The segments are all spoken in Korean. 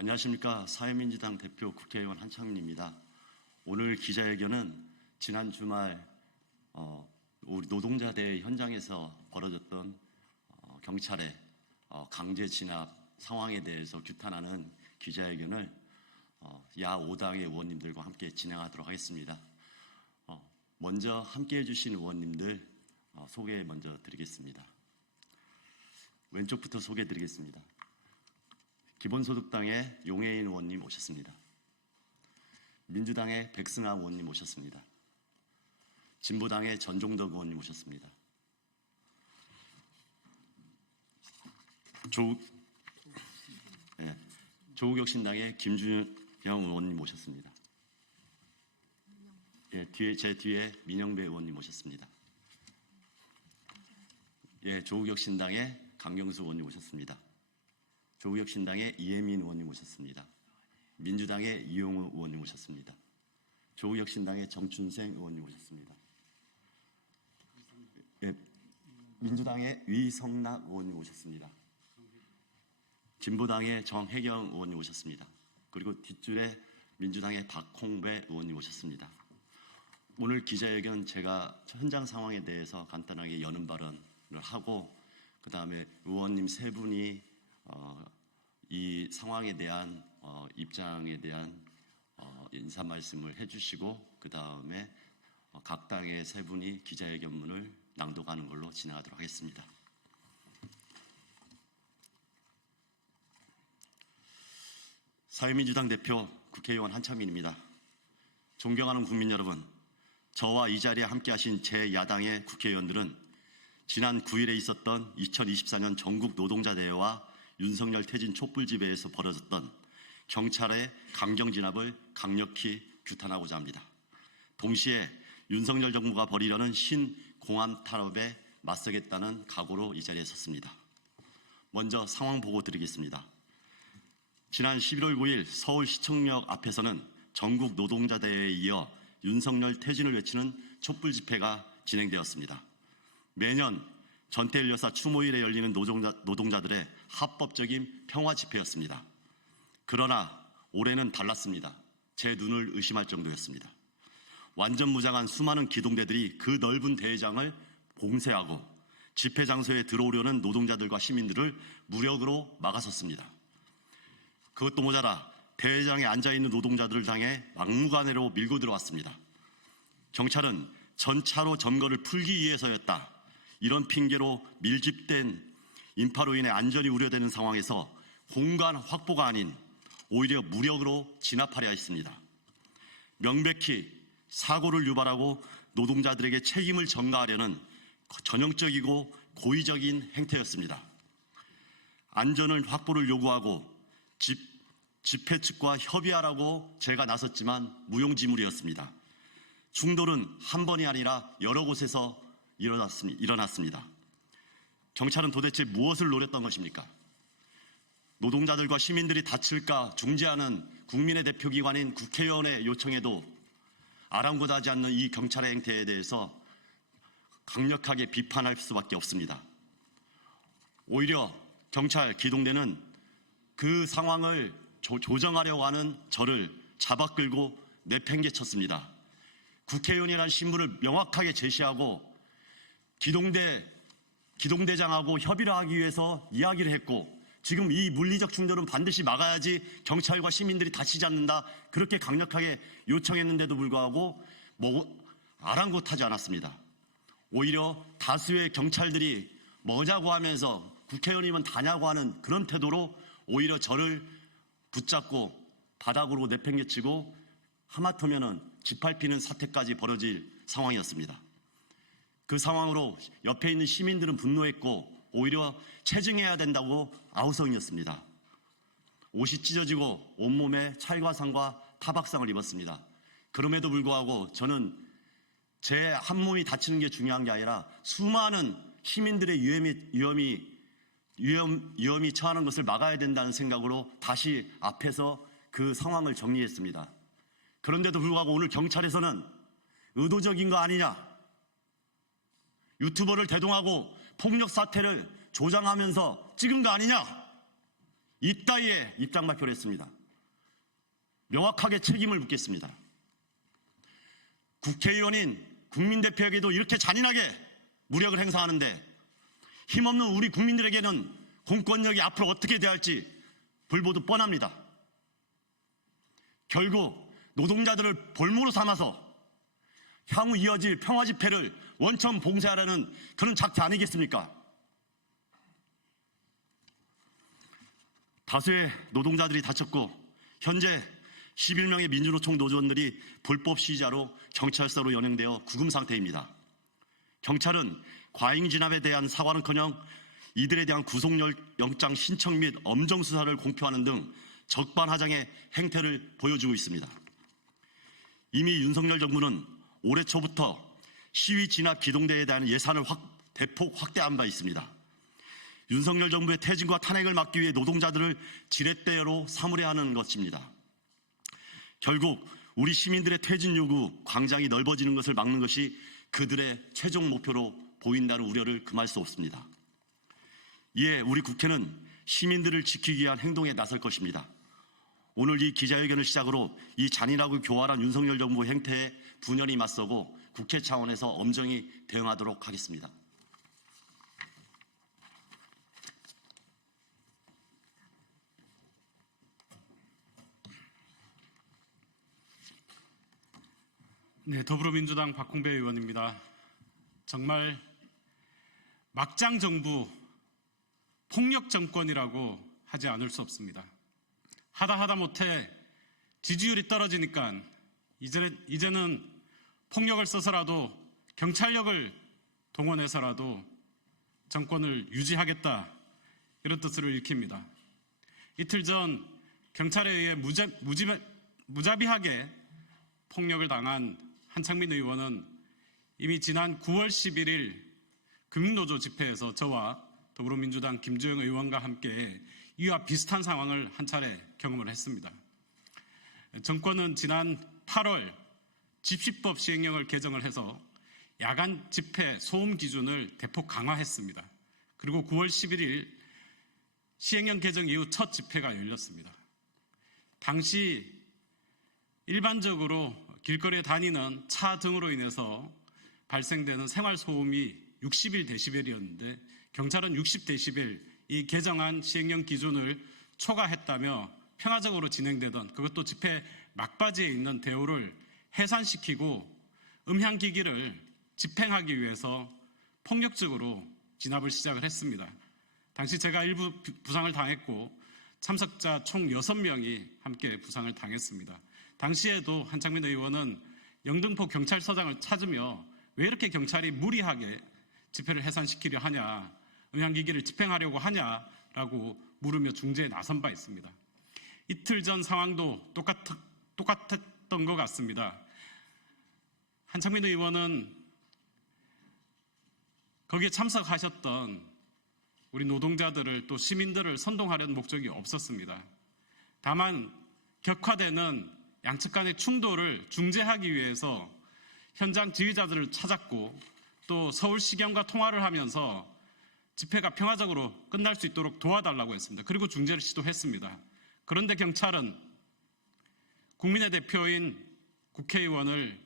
안녕하십니까. 사회민주당 대표 국회의원 한창민입니다. 오늘 기자회견은 지난 주말 우리 노동자대회 현장에서 벌어졌던 경찰의 강제 진압 상황에 대해서 규탄하는 기자회견을 야 5당의 의원님들과 함께 진행하도록 하겠습니다. 먼저 함께해 주신 의원님들 소개 먼저 드리겠습니다. 왼쪽부터 소개해 드리겠습니다. 기본소득당의 용해인 의원님 오셨습니다. 민주당의 백승아 의원님 오셨습니다. 진보당의 전종덕 의원님 오셨습니다. 조국혁신당의 김준영 의원님 오셨습니다. 제 뒤에 민영배 의원님 오셨습니다. 조국혁신당의 강경수 의원님 오셨습니다. 조국혁신당의 이혜민 의원님 오셨습니다. 민주당의 이용우 의원님 오셨습니다. 조국혁신당의 정춘생 의원님 오셨습니다. 민주당의 위성락 의원님 오셨습니다. 진보당의 정혜경 의원님 오셨습니다. 그리고 뒷줄에 민주당의 박홍배 의원님 오셨습니다. 오늘 기자회견 제가 현장 상황에 대해서 간단하게 여는 발언을 하고 그 다음에 의원님 세 분이 이 상황에 대한 입장에 대한 인사 말씀을 해주시고 그 다음에 각 당의 세 분이 기자회견문을 낭독하는 걸로 진행하도록 하겠습니다. 사회민주당 대표 국회의원 한창민입니다. 존경하는 국민 여러분, 저와 이 자리에 함께하신 제 야당의 국회의원들은 지난 9일에 있었던 2024년 전국 노동자 대회와 윤석열 퇴진 촛불 집회에서 벌어졌던 경찰의 강경 진압을 강력히 규탄하고자 합니다. 동시에 윤석열 정부가 벌이려는 신공안 탄압에 맞서겠다는 각오로 이 자리에 섰습니다. 먼저 상황 보고 드리겠습니다. 지난 11월 9일 서울시청역 앞에서는 전국 노동자 대회에 이어 윤석열 퇴진을 외치는 촛불 집회가 진행되었습니다. 매년 전태일 여사 추모일에 열리는 노동자들의 합법적인 평화 집회였습니다. 그러나 올해는 달랐습니다. 제 눈을 의심할 정도였습니다. 완전 무장한 수많은 기동대들이 그 넓은 대회장을 봉쇄하고 집회 장소에 들어오려는 노동자들과 시민들을 무력으로 막아섰습니다. 그것도 모자라 대회장에 앉아있는 노동자들을 향해 막무가내로 밀고 들어왔습니다. 경찰은 전차로 점거를 풀기 위해서였다. 이런 핑계로 밀집된 인파로 인해 안전이 우려되는 상황에서 공간 확보가 아닌 오히려 무력으로 진압하려 했습니다. 명백히 사고를 유발하고 노동자들에게 책임을 전가하려는 전형적이고 고의적인 행태였습니다. 안전을 확보를 요구하고 집회 측과 협의하라고 제가 나섰지만 무용지물이었습니다. 충돌은 한 번이 아니라 여러 곳에서 일어났습니다. 경찰은 도대체 무엇을 노렸던 것입니까? 노동자들과 시민들이 다칠까 중재하는 국민의 대표기관인 국회의원의 요청에도 아랑곳하지 않는 이 경찰의 행태에 대해서 강력하게 비판할 수밖에 없습니다. 오히려 경찰 기동대는 그 상황을 조정하려고 하는 저를 잡아끌고 내팽개쳤습니다. 국회의원이라는 신분을 명확하게 제시하고 기동대장하고 협의를 하기 위해서 이야기를 했고 지금 이 물리적 충돌은 반드시 막아야지 경찰과 시민들이 다치지 않는다. 그렇게 강력하게 요청했는데도 불구하고 아랑곳하지 않았습니다. 오히려 다수의 경찰들이 뭐냐고 하면서 국회의원이면 다냐고 하는 그런 태도로 오히려 저를 붙잡고 바닥으로 내팽개치고 하마터면은 짓밟히는 사태까지 벌어질 상황이었습니다. 그 상황으로 옆에 있는 시민들은 분노했고 오히려 체증해야 된다고 아우성이었습니다. 옷이 찢어지고 온몸에 찰과상과 타박상을 입었습니다. 그럼에도 불구하고 저는 제 한 몸이 다치는 게 중요한 게 아니라 수많은 시민들의 위험이 처하는 것을 막아야 된다는 생각으로 다시 앞에서 그 상황을 정리했습니다. 그런데도 불구하고 오늘 경찰에서는 의도적인 거 아니냐, 유튜버를 대동하고 폭력 사태를 조장하면서 찍은 거 아니냐, 이따위에 입장 발표를 했습니다. 명확하게 책임을 묻겠습니다. 국회의원인 국민대표에게도 이렇게 잔인하게 무력을 행사하는데 힘없는 우리 국민들에게는 공권력이 앞으로 어떻게 대할지 불보듯 뻔합니다. 결국 노동자들을 볼모로 삼아서 향후 이어질 평화 집회를 원천 봉쇄하라는 그런 작태 아니겠습니까? 다수의 노동자들이 다쳤고 현재 11명의 민주노총 노조원들이 불법 시위자로 경찰서로 연행되어 구금 상태입니다. 경찰은 과잉 진압에 대한 사과는커녕 이들에 대한 구속영장 신청 및 엄정 수사를 공표하는 등 적반하장의 행태를 보여주고 있습니다. 이미 윤석열 정부는 올해 초부터 시위 진압 기동대에 대한 예산을 대폭 확대한 바 있습니다. 윤석열 정부의 퇴진과 탄핵을 막기 위해 노동자들을 지렛대로 삼으려 하는 것입니다. 결국 우리 시민들의 퇴진 요구, 광장이 넓어지는 것을 막는 것이 그들의 최종 목표로 보인다는 우려를 금할 수 없습니다. 이에 우리 국회는 시민들을 지키기 위한 행동에 나설 것입니다. 오늘 이 기자회견을 시작으로 이 잔인하고 교활한 윤석열 정부 행태에 분연히 맞서고 국회 차원에서 엄정히 대응하도록 하겠습니다. 네, 더불어민주당 박홍배 의원입니다. 정말 막장 정부, 폭력 정권이라고 하지 않을 수 없습니다. 하다 못해 지지율이 떨어지니까 이제는 폭력을 써서라도 경찰력을 동원해서라도 정권을 유지하겠다, 이런 뜻을 일킵니다. 이틀 전 경찰에 의해 무자비하게 폭력을 당한 한창민 의원은 이미 지난 9월 11일 금융노조 집회에서 저와 더불어민주당 김주영 의원과 함께 이와 비슷한 상황을 한 차례 경험을 했습니다. 정권은 지난 8월 집시법 시행령을 개정을 해서 야간 집회 소음 기준을 대폭 강화했습니다. 그리고 9월 11일 시행령 개정 이후 첫 집회가 열렸습니다. 당시 일반적으로 길거리에 다니는 차 등으로 인해서 발생되는 생활소음이 61데시벨이었는데 경찰은 60데시벨, 이 개정안 시행령 기준을 초과했다며 평화적으로 진행되던, 그것도 집회 막바지에 있는 대우를 해산시키고 음향기기를 집행하기 위해서 폭력적으로 진압을 시작을 했습니다. 당시 제가 일부 부상을 당했고 참석자 총 6명이 함께 부상을 당했습니다. 당시에도 한창민 의원은 영등포 경찰서장을 찾으며 왜 이렇게 경찰이 무리하게 집회를 해산시키려 하냐, 음향기기를 집행하려고 하냐라고 물으며 중재에 나선 바 있습니다. 이틀 전 상황도 똑같았던 것 같습니다. 한창민 의원은 거기에 참석하셨던 우리 노동자들을 또 시민들을 선동하려는 목적이 없었습니다. 다만 격화되는 양측 간의 충돌을 중재하기 위해서 현장 지휘자들을 찾았고 또 서울시경과 통화를 하면서 집회가 평화적으로 끝날 수 있도록 도와달라고 했습니다. 그리고 중재를 시도했습니다. 그런데 경찰은 국민의 대표인 국회의원을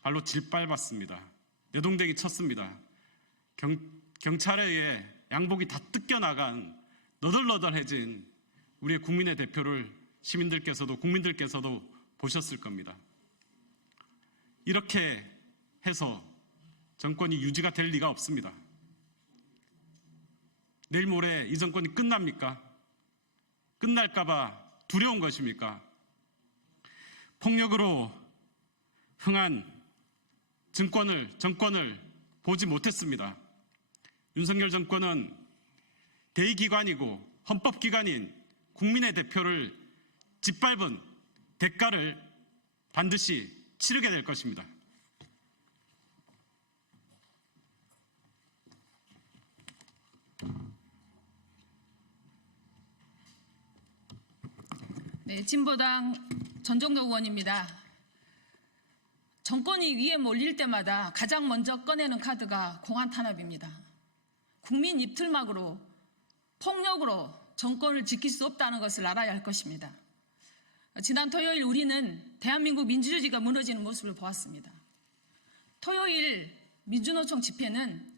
발로 짓밟았습니다. 내동댕이 쳤습니다. 경찰에 의해 양복이 다 뜯겨나간 너덜너덜해진 우리의 국민의 대표를 시민들께서도 국민들께서도 보셨을 겁니다. 이렇게 해서 정권이 유지가 될 리가 없습니다. 내일 모레 이 정권이 끝납니까? 끝날까봐 두려운 것입니까? 폭력으로 흥한 정권을 보지 못했습니다. 윤석열 정권은 대의기관이고 헌법기관인 국민의 대표를 짓밟은 대가를 반드시 치르게 될 것입니다. 네, 진보당 전종덕 의원입니다. 정권이 위에 몰릴 때마다 가장 먼저 꺼내는 카드가 공안 탄압입니다. 국민 입틀막으로 폭력으로 정권을 지킬 수 없다는 것을 알아야 할 것입니다. 지난 토요일 우리는 대한민국 민주주의가 무너지는 모습을 보았습니다. 토요일 민주노총 집회는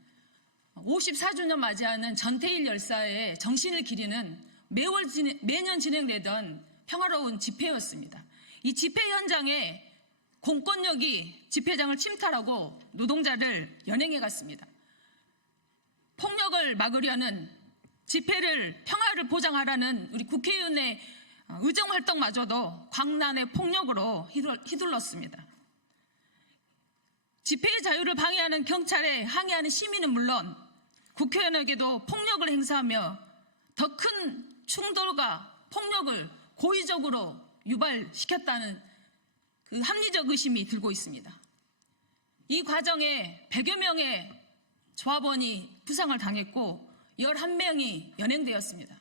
54주년 맞이하는 전태일 열사의 정신을 기리는 매년 진행되던 평화로운 집회였습니다. 이 집회 현장에 공권력이 집회장을 침탈하고 노동자를 연행해 갔습니다. 폭력을 막으려는 집회를 평화를 보장하라는 우리 국회의원의 의정활동마저도 광란의 폭력으로 휘둘렀습니다. 집회의 자유를 방해하는 경찰에 항의하는 시민은 물론 국회의원에게도 폭력을 행사하며 더 큰 충돌과 폭력을 고의적으로 유발시켰다는 그 합리적 의심이 들고 있습니다. 이 과정에 100여 명의 조합원이 부상을 당했고 11명이 연행되었습니다.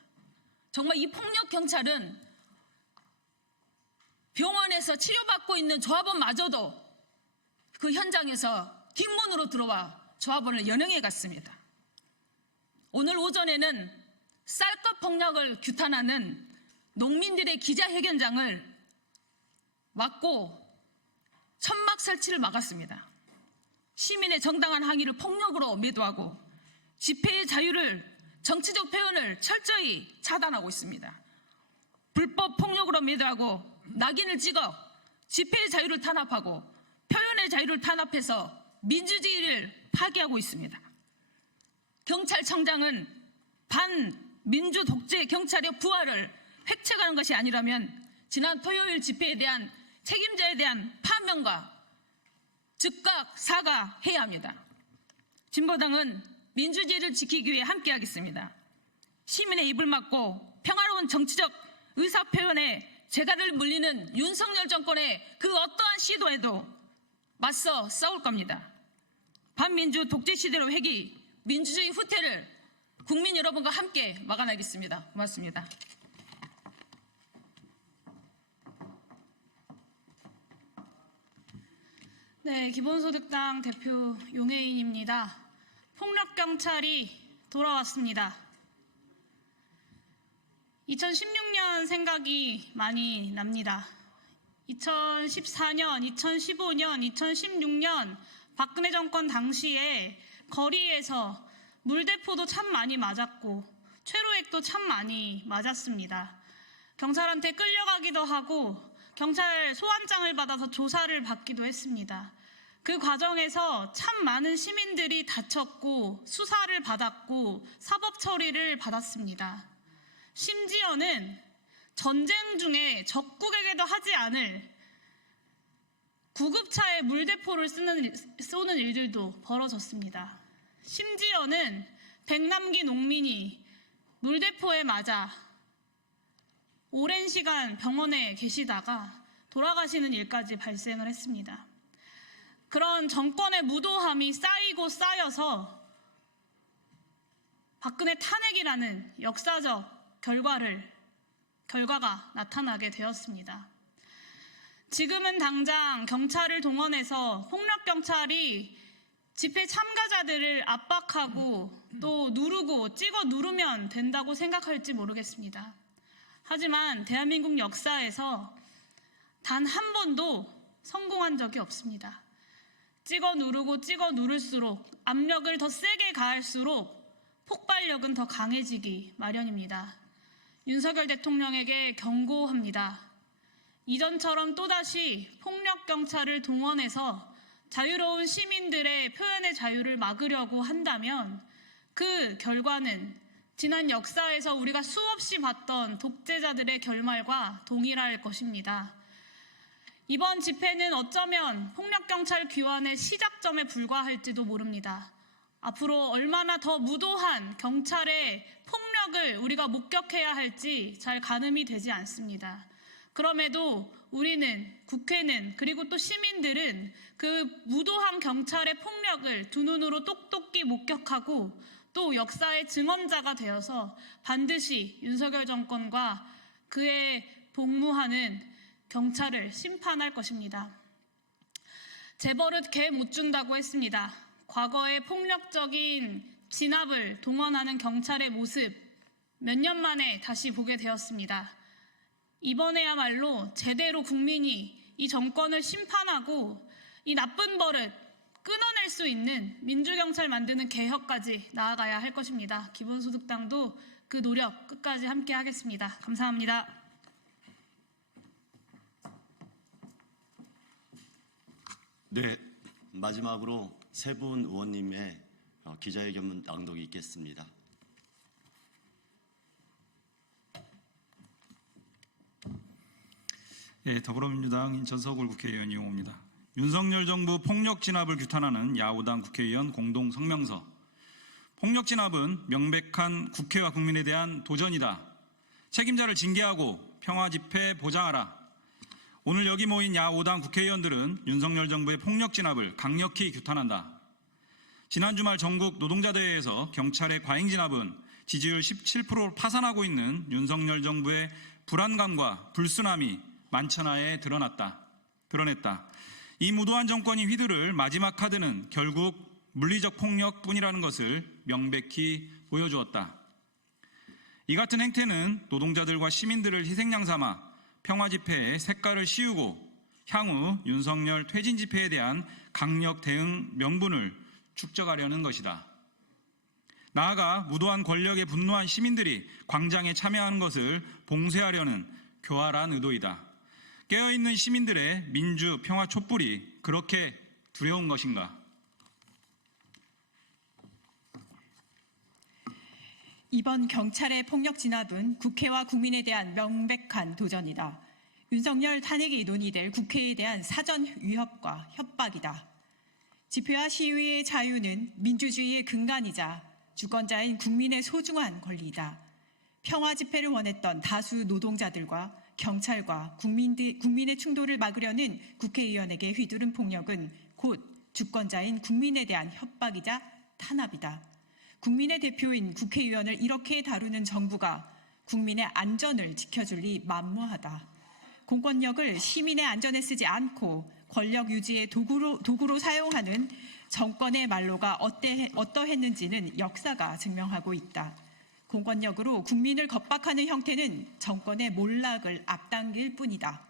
정말 이 폭력 경찰은 병원에서 치료받고 있는 조합원마저도 그 현장에서 뒷문으로 들어와 조합원을 연행해 갔습니다. 오늘 오전에는 쌀값 폭력을 규탄하는 농민들의 기자회견장을 막고 천막 설치를 막았습니다. 시민의 정당한 항의를 폭력으로 매도하고 집회의 자유를, 정치적 표현을 철저히 차단하고 있습니다. 불법 폭력으로 매도하고 낙인을 찍어 집회의 자유를 탄압하고 표현의 자유를 탄압해서 민주주의를 파괴하고 있습니다. 경찰청장은 반민주 독재 경찰의 부활을 획책하는 것이 아니라면 지난 토요일 집회에 대한 책임자에 대한 파면과 즉각 사과해야 합니다. 진보당은 민주주의를 지키기 위해 함께하겠습니다. 시민의 입을 막고 평화로운 정치적 의사표현에 재갈을 물리는 윤석열 정권의 그 어떠한 시도에도 맞서 싸울 겁니다. 반민주 독재 시대로 회귀, 민주주의 후퇴를 국민 여러분과 함께 막아내겠습니다. 고맙습니다. 네, 기본소득당 대표 용혜인입니다. 폭력경찰이 돌아왔습니다. 2016년 생각이 많이 납니다. 2014년, 2015년, 2016년 박근혜 정권 당시에 거리에서 물대포도 참 많이 맞았고 최루액도 참 많이 맞았습니다. 경찰한테 끌려가기도 하고 경찰 소환장을 받아서 조사를 받기도 했습니다. 그 과정에서 참 많은 시민들이 다쳤고 수사를 받았고 사법 처리를 받았습니다. 심지어는 전쟁 중에 적국에게도 하지 않을 구급차에 물대포를 쏘는 일들도 벌어졌습니다. 심지어는 백남기 농민이 물대포에 맞아 오랜 시간 병원에 계시다가 돌아가시는 일까지 발생을 했습니다. 그런 정권의 무도함이 쌓이고 쌓여서 박근혜 탄핵이라는 역사적 결과가 나타나게 되었습니다. 지금은 당장 경찰을 동원해서 폭력경찰이 집회 참가자들을 압박하고 또 누르고 찍어 누르면 된다고 생각할지 모르겠습니다. 하지만 대한민국 역사에서 단 한 번도 성공한 적이 없습니다. 찍어 누르고 찍어 누를수록 압력을 더 세게 가할수록 폭발력은 더 강해지기 마련입니다. 윤석열 대통령에게 경고합니다. 이전처럼 또다시 폭력경찰을 동원해서 자유로운 시민들의 표현의 자유를 막으려고 한다면 그 결과는 지난 역사에서 우리가 수없이 봤던 독재자들의 결말과 동일할 것입니다. 이번 집회는 어쩌면 폭력경찰 귀환의 시작점에 불과할지도 모릅니다. 앞으로 얼마나 더 무도한 경찰의 폭력을 우리가 목격해야 할지 잘 가늠이 되지 않습니다. 그럼에도 우리는, 국회는, 그리고 또 시민들은 그 무도한 경찰의 폭력을 두 눈으로 똑똑히 목격하고 또 역사의 증언자가 되어서 반드시 윤석열 정권과 그에 복무하는 경찰을 심판할 것입니다. 재벌은 개 못 준다고 했습니다. 과거의 폭력적인 진압을 동원하는 경찰의 모습 몇 년 만에 다시 보게 되었습니다. 이번에야말로 제대로 국민이 이 정권을 심판하고 이 나쁜 버릇 끊어낼 수 있는 민주경찰 만드는 개혁까지 나아가야 할 것입니다. 기본소득당도 그 노력 끝까지 함께 하겠습니다. 감사합니다. 네, 마지막으로 세 분 의원님의 기자회견문 낭독이 있겠습니다. 예, 더불어민주당 인천서울 국회의원 이용호입니다. 윤석열 정부 폭력 진압을 규탄하는 야오당 국회의원 공동 성명서. 폭력 진압은 명백한 국회와 국민에 대한 도전이다. 책임자를 징계하고 평화 집회 보장하라. 오늘 여기 모인 야오당 국회의원들은 윤석열 정부의 폭력 진압을 강력히 규탄한다. 지난 주말 전국 노동자대회에서 경찰의 과잉 진압은 지지율 17%를 파산하고 있는 윤석열 정부의 불안감과 불순함이 만천하에 드러냈다. 이 무도한 정권이 휘두를 마지막 카드는 결국 물리적 폭력뿐이라는 것을 명백히 보여주었다. 이 같은 행태는 노동자들과 시민들을 희생양 삼아 평화 집회에 색깔을 씌우고 향후 윤석열 퇴진 집회에 대한 강력 대응 명분을 축적하려는 것이다. 나아가 무도한 권력에 분노한 시민들이 광장에 참여하는 것을 봉쇄하려는 교활한 의도이다. 깨어있는 시민들의 민주 평화 촛불이 그렇게 두려운 것인가? 이번 경찰의 폭력 진압은 국회와 국민에 대한 명백한 도전이다. 윤석열 탄핵이 논의될 국회에 대한 사전 위협과 협박이다. 집회와 시위의 자유는 민주주의의 근간이자 주권자인 국민의 소중한 권리이다. 평화 집회를 원했던 다수 노동자들과 경찰과 국민의 충돌을 막으려는 국회의원에게 휘두른 폭력은 곧 주권자인 국민에 대한 협박이자 탄압이다. 국민의 대표인 국회의원을 이렇게 다루는 정부가 국민의 안전을 지켜줄 리 만무하다. 공권력을 시민의 안전에 쓰지 않고 권력 유지의 도구로 사용하는 정권의 말로가 어떠했는지는 역사가 증명하고 있다. 공권력으로 국민을 겁박하는 형태는 정권의 몰락을 앞당길 뿐이다.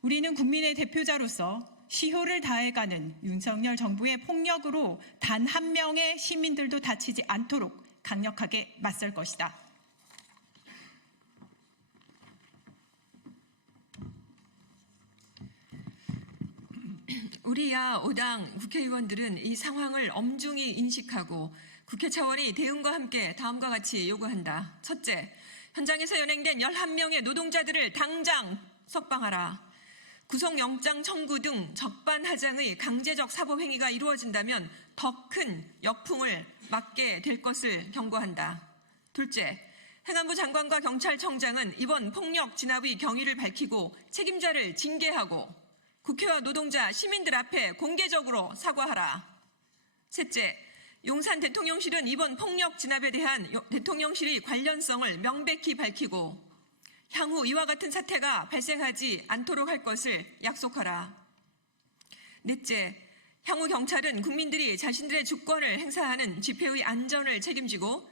우리는 국민의 대표자로서 시효를 다해가는 윤석열 정부의 폭력으로 단 한 명의 시민들도 다치지 않도록 강력하게 맞설 것이다. 우리 야오당 국회의원들은 이 상황을 엄중히 인식하고 국회 차원이 대응과 함께 다음과 같이 요구한다. 첫째, 현장에서 연행된 11명의 노동자들을 당장 석방하라. 구속영장 청구 등 적반하장의 강제적 사법행위가 이루어진다면 더 큰 역풍을 맞게 될 것을 경고한다. 둘째, 행안부 장관과 경찰청장은 이번 폭력 진압의 경위를 밝히고 책임자를 징계하고 국회와 노동자, 시민들 앞에 공개적으로 사과하라. 셋째, 용산 대통령실은 이번 폭력 진압에 대한 대통령실의 관련성을 명백히 밝히고 향후 이와 같은 사태가 발생하지 않도록 할 것을 약속하라. 넷째, 향후 경찰은 국민들이 자신들의 주권을 행사하는 집회의 안전을 책임지고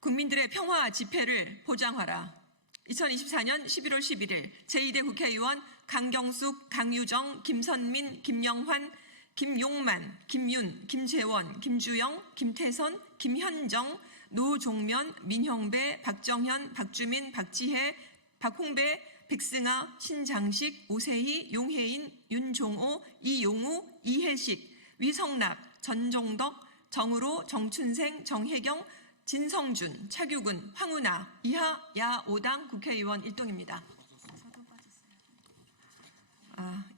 국민들의 평화 집회를 보장하라. 2024년 11월 11일 제2대 국회의원 강경숙, 강유정, 김선민, 김영환, 김용만, 김윤, 김재원, 김주영, 김태선, 김현정, 노종면, 민형배, 박정현, 박주민, 박지혜, 박홍배, 백승아, 신장식, 오세희, 용혜인, 윤종호, 이용우, 이혜식, 위성납, 전종덕, 정으로, 정춘생, 정혜경, 진성준, 차규근, 황운하, 이하 야오당 국회의원 일동입니다.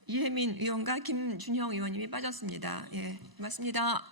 이혜민 의원과 김준형 의원님이 빠졌습니다. 예, 고맙습니다.